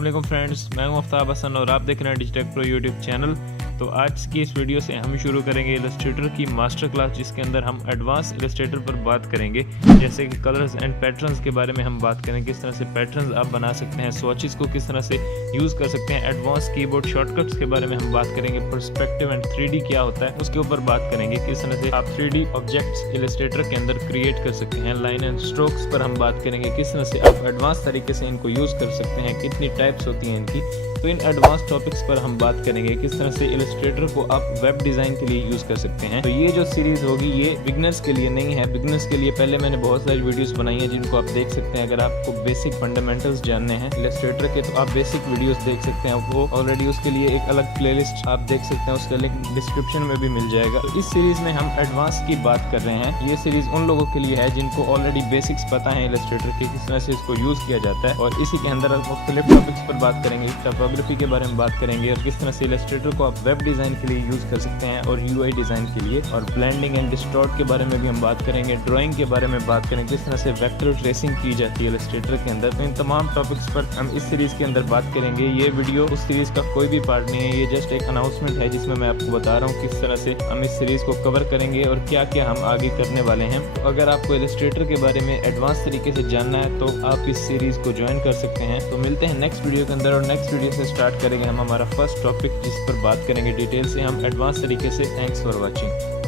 अस्सलाम वालेकुम फ्रेंड्स, मैं हूं आफ्ताब हसन और आप देख रहे हैं डिजिटेक प्रो यूट्यूब चैनल। तो आज की इस वीडियो से हम शुरू करेंगे इलस्ट्रेटर की मास्टर क्लास, जिसके अंदर हम एडवांस इलस्ट्रेटर पर बात करेंगे, जैसे कि कलर्स एंड पैटर्न्स के बारे में हम बात करेंगे, किस तरह से पैटर्न्स आप बना सकते हैं, स्वॉचेस को किस तरह से यूज़ कर सकते हैं, एडवांस कीबोर्ड शॉर्टकट्स के बारे में हम बात करेंगे, पर्सपेक्टिव एंड 3D क्या होता है उसके ऊपर बात करेंगे, किस तरह से आप 3D ऑब्जेक्ट्स इलस्ट्रेटर के अंदर क्रिएट कर सकते हैं, लाइन एंड स्ट्रोक्स पर हम बात करेंगे, किस तरह से आप एडवांस तरीके से इनको यूज़ कर सकते हैं, कितनी टाइप्स होती हैं इनकी। तो इन एडवांस टॉपिक्स पर हम बात करेंगे, किस तरह से इलस्ट्रेटर को आप वेब डिज़ाइन के लिए यूज़ कर सकते हैं। तो ये जो सीरीज़ होगी ये बिगनर्स के लिए नहीं है। बिगनर्स के लिए पहले मैंने बहुत सारी वीडियोस बनाई हैं जिनको आप देख सकते हैं। अगर आपको बेसिक फंडामेंटल्स जानने हैं इलस्ट्रेटर के तो आप बेसिक वीडियोस देख सकते हैं, वो ऑलरेडी उसके लिए एक अलग प्लेलिस्ट आप देख सकते हैं, उसका लिंक डिस्क्रिप्शन में भी मिल जाएगा। तो इस सीरीज़ में हम एडवांस की बात कर रहे हैं। ये सीरीज़ उन लोगों के लिए है जिनको ऑलरेडी बेसिक्स पता है इलस्ट्रेटर के, किस तरह से इसको यूज़ किया जाता है, और इसी के अंदर मुख्तलिफ टॉपिक्स पर बात करेंगे, टाइपोग्राफी के बारे में बात करेंगे, और किस तरह से इलस्ट्रेटर को आप वेब डिज़ाइन के लिए यूज़ कर सकते हैं और UI डिज़ाइन के लिए, और ब्लेंडिंग एंड डिस्टॉर्ट के बारे में भी हम बात करेंगे, ड्राइंग के बारे में बात करेंगे, किस तरह से वेक्टर ट्रेसिंग की जाती है इलस्ट्रेटर के अंदर। तो इन तमाम टॉपिक्स पर हम इस सीरीज़ के अंदर बात करेंगे। ये वीडियो उस सीरीज़ का कोई भी पार्ट नहीं है, ये जस्ट एक अनाउंसमेंट है जिसमें मैं आपको बता रहा हूँ किस तरह से हम इस सीरीज़ को कवर करेंगे और क्या क्या हम आगे करने वाले हैं। तो अगर आपको इलस्ट्रेटर के बारे में एडवांस तरीके से जानना है तो आप इस सीरीज़ को ज्वाइन कर सकते हैं। तो मिलते हैं नेक्स्ट वीडियो के अंदर, और नेक्स्ट वीडियो से स्टार्ट करेंगे हम हमारा फर्स्ट टॉपिक, जिस पर बात करेंगे डिटेल से हम एडवांस तरीके से। Thanks for watching.